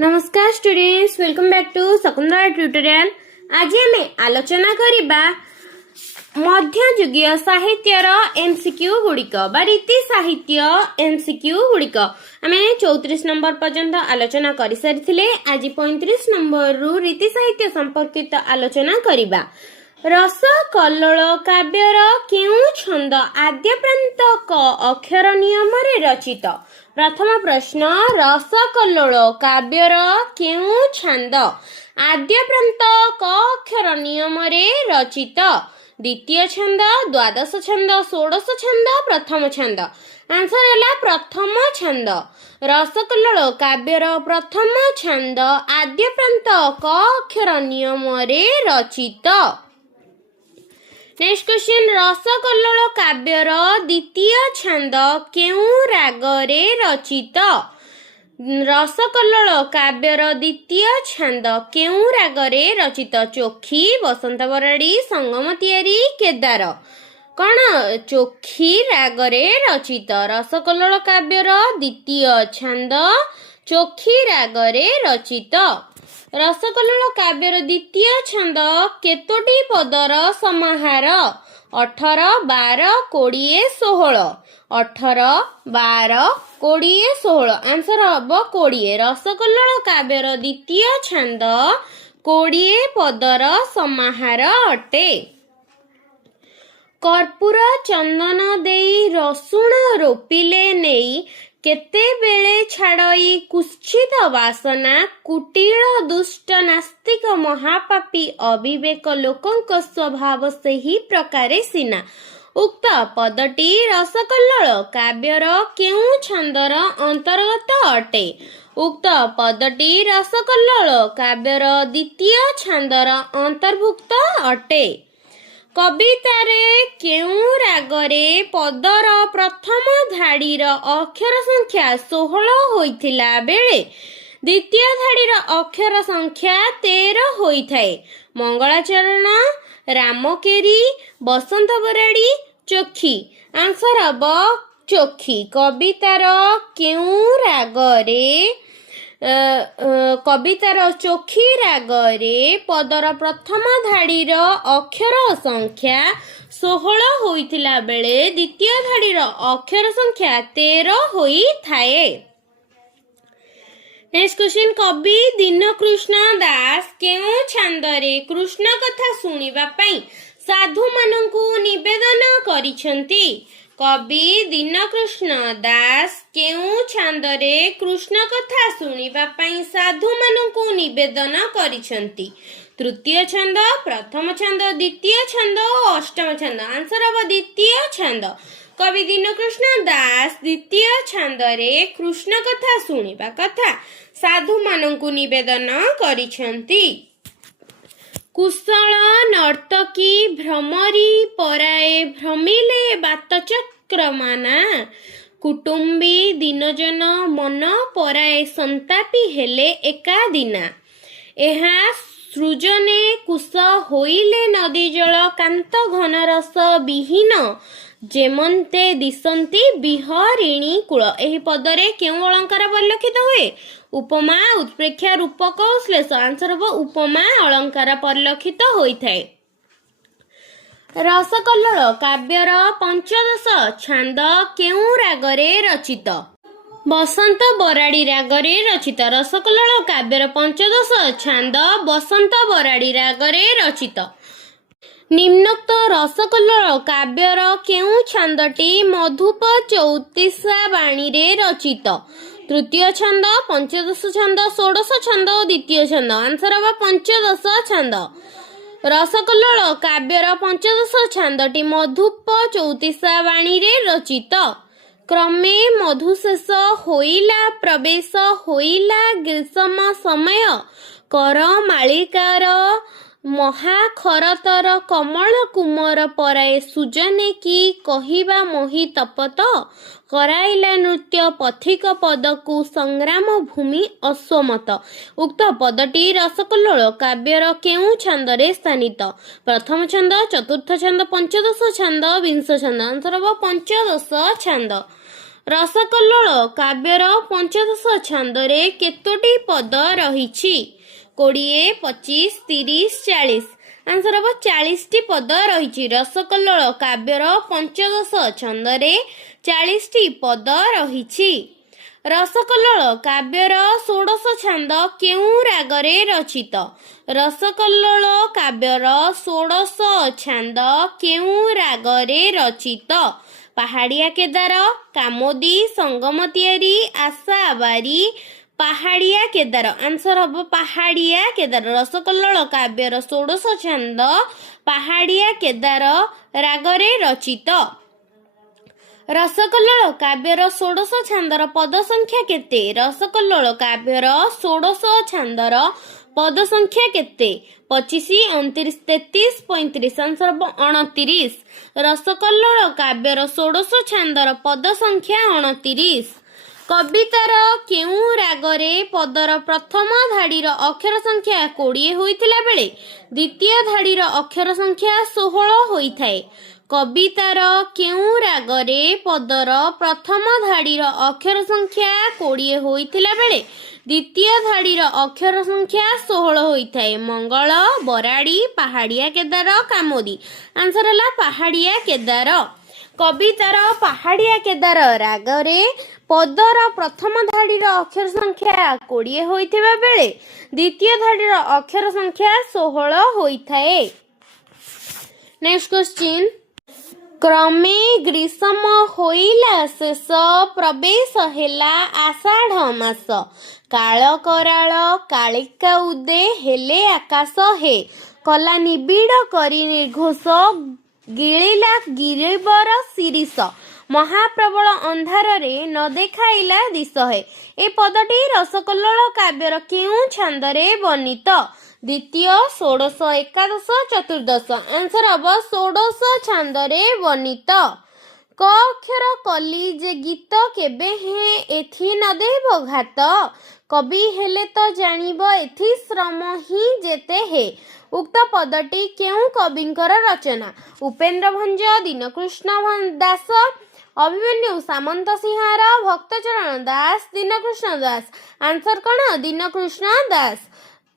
नमस्कार students, welcome back to Shakuntala tutorial. आज आम आलोचना करबा मध्ययुगीय साहित्यर एमसीक्यू गुड़िक बा रीति साहित्य एमसीक्यू गुड़िक आम 34 नंबर पर्यंत आलोचना कर सारी। आज 35 नंबर रु रीति साहित्य संपर्कित आलोचना करबा। रस कल्लोल काव्यर केउ छंद आद्यप्रांत क अक्षर नियम रे रचित। प्रथम प्रश्न, रस कल्लोल काव्यर केउ छंद आद्यप्रांत क अक्षर नियम रे रचित। द्वितीय छंद, द्वादश छंद, षोडश छंद, प्रथम छंद। आंसर है प्रथम छंद। रस कल्लोल काव्यर प्रथम छंद आद्यप्रांत क अक्षर नियम रे रचित। नेक्स्ट क्वेश्चन, रस कल्लोल काव्यर द्वितीय छंद केउ राग रे रचित। रस कल्लोल काव्यर द्वितीय छंद केउ राग रे रचित। चोखी, बसंत बराड़ी, संगमतियारी, केदार। कौन? चोखी राग रे रचित। रस कल्लोल काव्यर द्वितीय छंद चोखी राग रे रचित। रस कल्लोल काव्यर द्वितीय छंद केतोटी पदर समाहार? 18, 12, 20, 16। 18, 12, 20, 16। आंसर हम 20। रस कल्लोल काव्यर द्वितीय छंद 20 पदर समाहार अटे। कर्पूर चंदन देई रसुण रोपिले नेई केते बेले छाड़ई कुत्सित वासना कुटिल दुष्ट नास्तिक महापापी अविवेक लोकंक स्वभाव सेही प्रकारे सिना। उक्त पदटी रस कल्लोल काव्यर केउ छंदर अंतर्गत अटे? उक्त पदटी रस कल्लोल काव्यर द्वितीय छंदर अंतर्भुक्त अटे। कवितारे केउ रागरे पदर प्रथम धाड़ीर अक्षर संख्या 16 होइथिला बेले द्वितीय धाड़ीर अक्षर संख्या 13 होइथाए। मंगलाचरण, रामकेरी, बसंत बराड़ी, चोखी। आंसर अब चोखी। कवितार केउ रागरे कवितार चोखी रागरे पदर प्रथम धाड़ीर अक्षर संख्या 16 होइथिला बेले द्वितीय धाड़ीर अक्षर संख्या 13 होइथाए। नेक्स्ट क्वेश्चन, कवि दीनकृष्ण दास केउ छांदरे कृष्ण कथा सुनिबा पई साधु मानंकु निवेदन करिसंती? कवि दीनकृष्ण दास केउ छांदरे कृष्ण कथा सुनिबा पई साधु मानंकु निवेदन करिसंती? तृतीय छंद, प्रथम छंद, द्वितीय छंद और अष्टम छंद। आंसर अब द्वितीय छंद। कवि दीनकृष्ण दास द्वितीय छंदरे कृष्ण कथा सुनिबा कथा साधु मानंकु निवेदन करिसंती। कुशल नर्तकी भ्रमरी पराए भ्रमिले बातचक्रमाना कुटुंबी दिनजन मन पराए संतापी हेले एका दिना। एहा सृजने कुश होइले नदी जल कांत घन रस विहीन जेमंते दिसंती विहरिणी कूल। एही पदरे केउ अलंकार परिलक्षित हुए? उपमा, उत्प्रेक्षा, रूपक और श्लेष। आंसर हो उपमा अलंकार परिलक्षित होइथाए। रस कल्लोल काव्यर पंचदश छांद केउ रागरे रचित? बसंत बराड़ी रागरे रचित। रस कल्लोल काव्यर पंचदश छांद बसंत बराड़ी रागरे रचित। निम्नोक्त रस कल्लोल काव्यर केउ छांदटी मधुप चौतीसा बाणी रे रचित? तृतीय छंद, पंचदश छंद, षोडश छंद और द्वितीय छंद। आंसर अब पंचदश छंद। रस कल्लोल काव्यर पंचदश छांदटी मधुप चौतीसा बाणी रे रचित। क्रमे मधुशेष होइला प्रवेश होइला ग्रीष्म समय कर मालिकार महाखरतर कमल कुमर पराए सुजने की कहिबा मोहि तपत कराइला नृत्य पथिक पदकु संग्राम भूमि अश्वमत। उक्त पदटी रस कल्लोल काव्यर केउ छंदरे स्थानित? प्रथम छंद, चतुर्थ छंद, पंचदश छंद, विंश छंद। आंसर अब पंचदश छंद। ରସକଲ୍ଲୋଳ କାବ୍ୟର ପଞ୍ଚଦଶ ଛାନ୍ଦରେ କେତୋଟି ପଦ ରହିଛି? 20, 25, 30, 40। ଆନ୍ସର ହେବ 40ଟି ପଦ ରହିଛି। ରସକଲ୍ଲୋଳ କାବ୍ୟର ପଞ୍ଚଦଶ ଛନ୍ଦରେ 40ଟି ପଦ ରହିଛି। ରସକଲ୍ଲୋଳ କାବ୍ୟର ଷୋଡ଼ଶ ଛାନ୍ଦ କେଉଁ ରାଗରେ ରଚିତ? ରସକଲ୍ଲୋଳ କାବ୍ୟର ଷୋଡ଼ଶ ଛାନ୍ଦ କେଉଁ ରାଗରେ ରଚିତ? ପାହାଡ଼ିଆ କେଦାର, କାମୋଦି, ସଙ୍ଗମ ତିଆରି, ଆଶା ବାରି, ପାହାଡ଼ିଆ କେଦାର। ଆନ୍ସର ହେବ ପାହାଡ଼ିଆ କେଦାର। ରସକଲ୍ଲୋଳ କାବ୍ୟର ଷୋଡ଼ଶ ଛାନ୍ଦ ପାହାଡ଼ିଆ କେଦାର ରାଗରେ ରଚିତ। ରସକଲ୍ଲୋଳ କାବ୍ୟର ଷୋଡ଼ଶ ଛାନ୍ଦର ପଦ ସଂଖ୍ୟା କେତେ? ରସକଲ୍ଲୋଳ କାବ୍ୟର ଷୋଡ଼ଶ ଛାନ୍ଦର ପଦ ସଂଖ୍ୟା କେତେ? 25, 29, 33, 35। ଆନ୍ସର ହେବ 29। ରସକଲ୍ଲୋଳ କାବ୍ୟର ଷୋଡ଼ଶ ଛାନ୍ଦର ପଦ ସଂଖ୍ୟା 29। କବିତାର କେଉଁ ରାଗରେ ପଦର ପ୍ରଥମ ଧାଡ଼ିର ଅକ୍ଷର ସଂଖ୍ୟା 20 ହୋଇଥିଲା ବେଳେ ଦ୍ୱିତୀୟ ଧାଡ଼ିର ଅକ୍ଷର ସଂଖ୍ୟା 16 ହୋଇଥାଏ? କବିତାର କେଉଁ ରାଗରେ ପଦର ପ୍ରଥମ ଧାଡ଼ିର ଅକ୍ଷର ସଂଖ୍ୟା 20 ହୋଇଥିଲା ବେଳେ ଦ୍ୱିତୀୟ ଧାଡ଼ିର ଅକ୍ଷର ସଂଖ୍ୟା 16 ହୋଇଥାଏ? ମଙ୍ଗଳ, ବରାଡ଼ି, ପାହାଡ଼ିଆ କେଦାର, କାମୋଦି। ଆନ୍ସର ହେଲା ପାହାଡ଼ିଆ କେଦାର। କବିତାର ପାହାଡ଼ିଆ କେଦାର ରାଗରେ ପଦର ପ୍ରଥମ ଧାଡ଼ିର ଅକ୍ଷର ସଂଖ୍ୟା 20 ହୋଇଥିବା ବେଳେ ଦ୍ୱିତୀୟ ଧାଡ଼ିର ଅକ୍ଷର ସଂଖ୍ୟା 16 ହୋଇଥାଏ। Next question. କ୍ରମେ ଗ୍ରୀଷ୍ମ ହୋଇଲା ଶେଷ, ପ୍ରବେଶ ହେଲା ଆଷାଢ଼ ମାସ। କାଳ କରାଳ କାଳିକା ଉଦେ, ହେଲେ ଆକାଶ ହେ। କଲା ନିବିଡ଼ କରି ନିର୍ଘୋଷ, ଗିଳିଲା ଗିରିବର ଶିରିଷ। ମହାପ୍ରବଳ ଅନ୍ଧାରରେ ନ ଦେଖାଇଲା ଦିଶ ହେ। ଏ ପଦଟି ରସକଲ୍ଲୋଳ କାବ୍ୟର କେଉଁ ଛାନ୍ଦରେ ବର୍ଣ୍ଣିତ? ଦ୍ୱିତୀୟ, ଷୋଡ଼ଶ, ଏକାଦଶ, ଚତୁର୍ଦ୍ଦଶ। ଆନ୍ସର ହେବ ଷୋଡ଼ଶ ଛାନ୍ଦରେ ବର୍ଣ୍ଣିତ। କ ଅକ୍ଷର କଲି ଯେ ଗୀତ, କେବେ ହେଁ ଏଥି ନ ଦେବ ଘାତ। କବି ହେଲେ ତ ଜାଣିବ ଏଥି ଶ୍ରମ ହିଁ ଯେତେ ହେ। ଉକ୍ତ ପଦଟି କେଉଁ କବିଙ୍କର ରଚନା? ଉପେନ୍ଦ୍ର ଭଞ୍ଜ, ଦୀନକୃଷ୍ଣ ଦାସ, ଅଭିମନ୍ୟୁ ସାମନ୍ତ ସିଂହାର, ଭକ୍ତଚରଣ ଦାସ, ଦୀନକୃଷ୍ଣ ଦାସ। ଆନ୍ସର କ'ଣ? ଦୀନକୃଷ୍ଣ ଦାସ।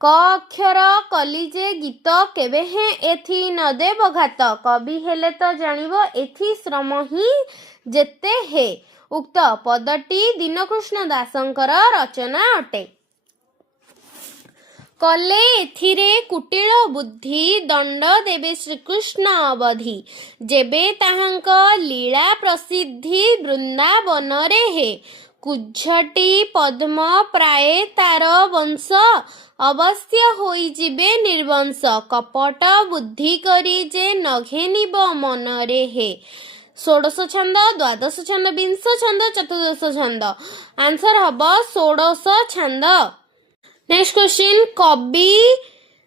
କ ଅକ୍ଷର କଲି ଯେ ଗୀତ, କେବେ ହେଁ ଏଥି ନ ଦେବ ଘାତ। କବି ହେଲେ ତ ଜାଣିବ ଏଥି ଶ୍ରମ ହିଁ ଯେତେ ହେ। ଉକ୍ତ ପଦଟି ଦୀନକୃଷ୍ଣ ଦାସଙ୍କର ରଚନା ଅଟେ। କଲେ ଏଥିରେ କୁଟିଳ ବୁଦ୍ଧି, ଦଣ୍ଡ ଦେବେ ଶ୍ରୀକୃଷ୍ଣ ଅବଧି। ଯେବେ ତାହାଙ୍କ ଲୀଳା ପ୍ରସିଦ୍ଧି, ବୃନ୍ଦାବନରେ ହେ। କୁଝଟି ପଦ୍ମ ପ୍ରାୟେ ତାର ବଂଶ, ଅବଶ୍ୟ ହୋଇଯିବେ ନିର୍ବଂଶ। କପଟ ବୁଦ୍ଧି କରି ଯେ ନଘେନିବ ମନରେ ହେ। ଷୋଡ଼ଶ ଛାନ୍ଦ, ଦ୍ୱାଦଶ ଛାନ୍ଦ, ବିଂଶ ଛାନ୍ଦ, ଚତୁର୍ଦ୍ଦଶ ଛାନ୍ଦ। ଆନ୍ସର ହେବ ଷୋଡ଼ଶ ଛାନ୍ଦ। Next question. କବି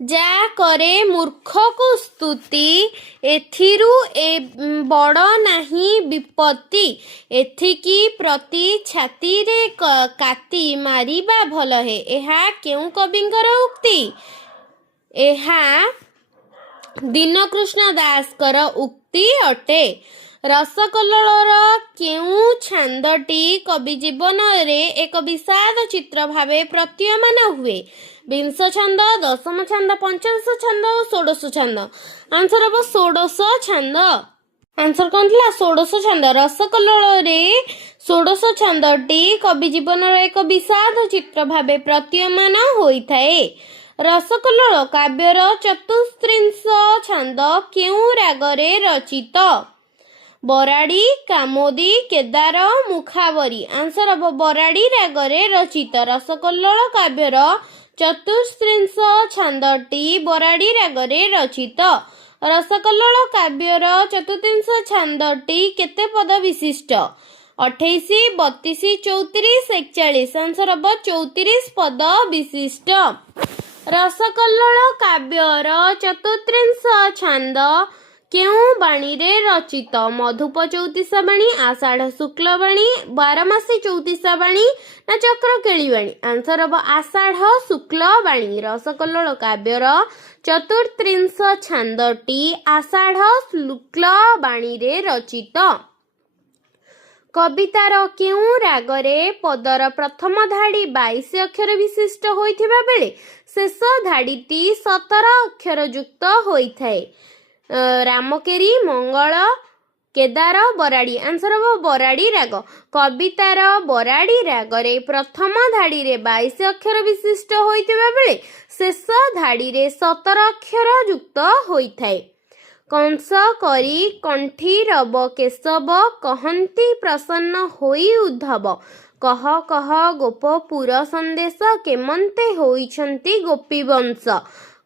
ଯା କରେ ମୂର୍ଖକୁ ସ୍ତୁତି, ଏଥିରୁ ବଡ଼ ନାହିଁ ବିପତ୍ତି। ଏଥିକି ପ୍ରତି ଛାତିରେ କାତି ମାରିବା ଭଲ ହେ। ଏହା କେଉଁ କବିଙ୍କର ଉକ୍ତି? ଏହା ଦୀନକୃଷ୍ଣ ଦାସଙ୍କର ଉକ୍ତି ଅଟେ। ରସକଲ୍ଲୋଳର କେଉଁ ଛାନ୍ଦଟି କବି ଜୀବନରେ ଏକ ବିଷାଦ ଚିତ୍ର ଭାବେ ପ୍ରତୀୟମାନ ହୁଏ? ବିଂଶ ଛାନ୍ଦ, ଦଶମ ଛାନ୍ଦ, ପଞ୍ଚଦଶ ଛାନ୍ଦ ଓ ଷୋଡ଼ଶ ଛାନ୍ଦ। ଆନ୍ସର ହେବ ଷୋଡ଼ଶ ଛାନ୍ଦ। ଆନ୍ସର କ'ଣ ଥିଲା? ଷୋଡ଼ଶ ଛାନ୍ଦ। ରସକଲ୍ଲୋଳରେ ଷୋଡ଼ଶ ଛାନ୍ଦଟି କବି ଜୀବନର ଏକ ବିଷାଦ ଚିତ୍ର ଭାବେ ପ୍ରତୀୟମାନ ହୋଇଥାଏ। ରସକଲ୍ଲୋଳ କାବ୍ୟର ଚତୁସ୍ତ୍ରିଂଶ ଛାନ୍ଦ କେଉଁ ରାଗରେ ରଚିତ? ବରାଡ଼ି, କାମୋଦି, କେଦାର, ମୁଖାବରୀ। ଆନ୍ସର ହେବ ବରାଡ଼ି ରାଗରେ ରଚିତ। ରସକଲ୍ଲୋଳ କାବ୍ୟର ଚତୁସ୍ତ୍ରିଂଶ ଛାନ୍ଦଟି ବରାଡ଼ି ରାଗରେ ରଚିତ। ରସକଲ୍ଲୋଳ କାବ୍ୟର ଚତୁସ୍ତ୍ରିଂଶ ଛାନ୍ଦଟି କେତେ ପଦ ବିଶିଷ୍ଟ? 28, 32, 34, 41। ଆନ୍ସର ହେବ 34 ପଦ ବିଶିଷ୍ଟ। ରସକଲ୍ଲୋଳ କାବ୍ୟର ଚତୁସ୍ତ୍ରିଂଶ ଛାନ୍ଦ କେଉଁ ବାଣୀରେ ରଚିତ? ମଧୁପ ଚଉତିଶା ବାଣୀ, ଆଷାଢ଼ ଶୁକ୍ଳ ବାଣୀ, ବାରମାସୀ ଚଉତିଶା ବାଣୀ ନା ଚକ୍ରକେଳି ବାଣୀ? ଆନ୍ସର ହେବ ଆଷାଢ଼ ଶୁକ୍ଳ ବାଣୀ। ରସକଲ୍ଲୋଳ କାବ୍ୟର ଚତୁସ୍ତ୍ରିଂଶ ଛାନ୍ଦଟି ଆଷାଢ଼ ଶୁକ୍ଳ ବାଣୀରେ ରଚିତ। कवितार केउं रागरे पदर प्रथम धाड़ी 22 अक्षर विशिष्ट होइथिबा बेले शेष धाड़ीटी 17 अक्षर युक्त होइथाए। रामकेरी मंगल केदार बराड़ी आंसर हम बराड़ी राग। कवितार बराड़ी रागरे प्रथम धाड़ी रे 22 अक्षर विशिष्ट होइथिबा बेले शेष धाड़ी रे 17 अक्षर युक्त होइथाए। कंस करी कंठी रब केशव कहंती प्रसन्न होई उद्धव कह कह गोपपुर संदेश केमंते होइछंती गोपी वंश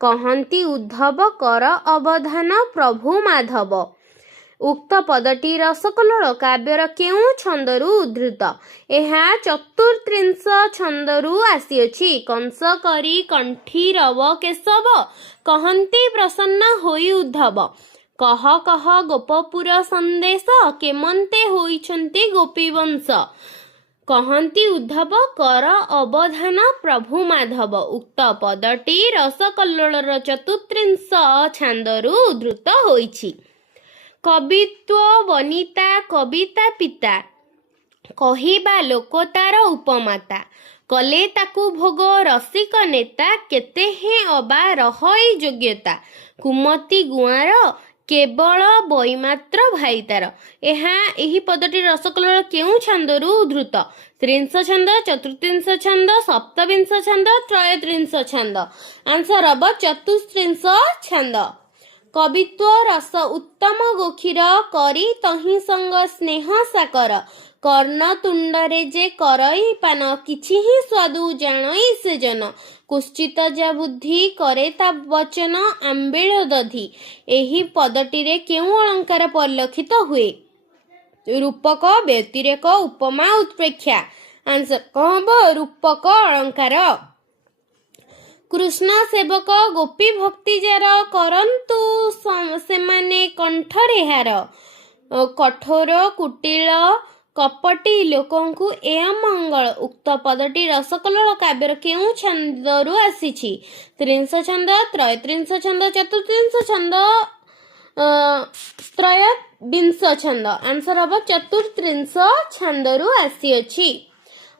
कहंती उद्धव कर अवधान प्रभु माधव। उक्त पदटी रसकल्लोल काव्यर केउं छंदरू उद्धृत? एहा चतुर्त्रिंश छंदरू आसीअछि। कंस करी कंठी रव केशव कहंती प्रसन्न होई उद्धव कह कह गोपपुर संदेश केमंते होइछंती गोपी वंश कहंती उद्धव कर अवधान प्रभु माधव। उक्त पदटी रसकल्लोलर चतुर्त्रिंश छांदरू उद्धृत होइछि। कवित्व वनिता कविता पिता कहिबा लोक तार उपमाता कले ताकू भोग रसिक नेता केते हे अबा रहई योग्यता कुमती गुआर केवल बईमात्र भाई तार। एही पदटी रसकल्लोल केउं छंदरू उद्धृत? त्रिंश छंद, चतुर्त्रिंश छंद, सप्तविंश छंद, त्रयत्रिंश छंद। आंसर अब चतुस्त्रिंश छंद। कवित्व रस उत्तम गोखीर करी तही संग स्नेह साकर कर्ण तुंडरे जे करई पान किछि ही स्वादु जानई से जन कुश्चित जा बुद्धि करे ता वचन आंबिळ दधि। एही पदटी रे केउं अलंकार परिलक्षित हुए? रूपक, व्यतिरेक, उपमा, उत्प्रेक्षा। आंसर कहब रूपक अलंकार। कृष्ण सेवक गोपी भक्ति जार करंतु सेमाने कंठरे हार कठोर कुटिल कपटी लोकंकु ए मंगल। उक्त पदटी रसकल्लोल काव्यर केउं छंदरू आसीछि? त्रिंश छंद, त्रयत्रिंश छंद, चतुर्त्रिंश छंद, त्रयविंश छंद। आंसर हम चतुर्त्रिंश छंदरू आसीअछि।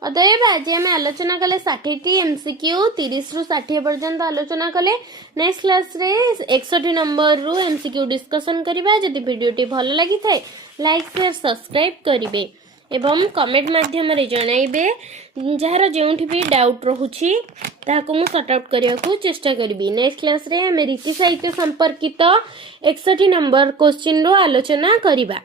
अतएव आज आम आलोचना कले 60टी एमसीक्यू 30 रु 60 पर्यंत आलोचना कले। नेक्स्ट क्लास रे 61 नंबर रु एमसीक्यू डिस्कशन करिबा। जदि वीडियोटी भल लागि थाए लाइक शेयर सब्सक्राइब करिवे एवं कमेंट माध्यम रे जणाइबे। जहार जेउठी भी डाउट रहुछि ताको मु सॉर्ट आउट करिया को चेष्टा करबी। नेक्स्ट क्लास रे हम रीति साहित्य संपर्कित 61 नंबर क्वेश्चन रो आलोचना करिबा।